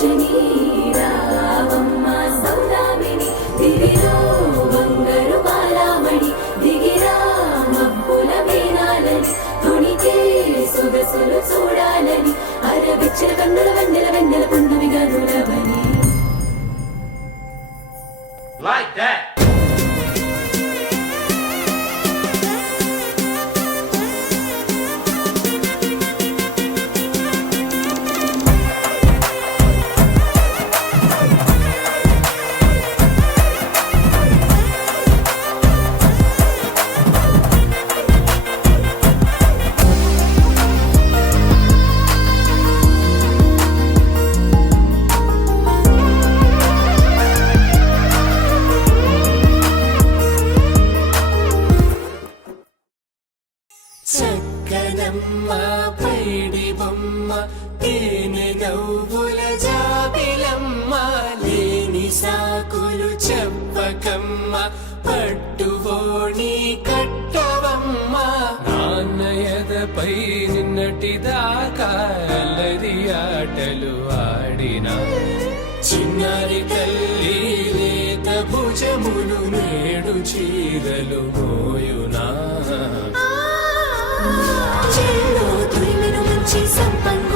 సుభాషిణి రావమ్మ సౌదామిని దివిలో బంగారు బాలామణి దిగిరా మబ్బుల వీణాలని తుణికే సొగసులు చూడాలని అరవిచ్చిన కన్నుల వెన్నెల వెన్నెల పున్నమి గనులవని Like that. చక్కనమ్మ పైడి బొమ్మ తేనె నవ్వుల జాబిలమ్మ లేని సాకులు చెప్పకమ్మ పట్టువోణి కట్టవమ్మ నాన్నయదపై నిన్నటిదాకా అల్లరి ఆటలు ఆడిన చిన్నారి తల్లి లేత భుజములు నేడు చీరలు మోయునా చెల్లో తురిమెను మంచి సంపంగ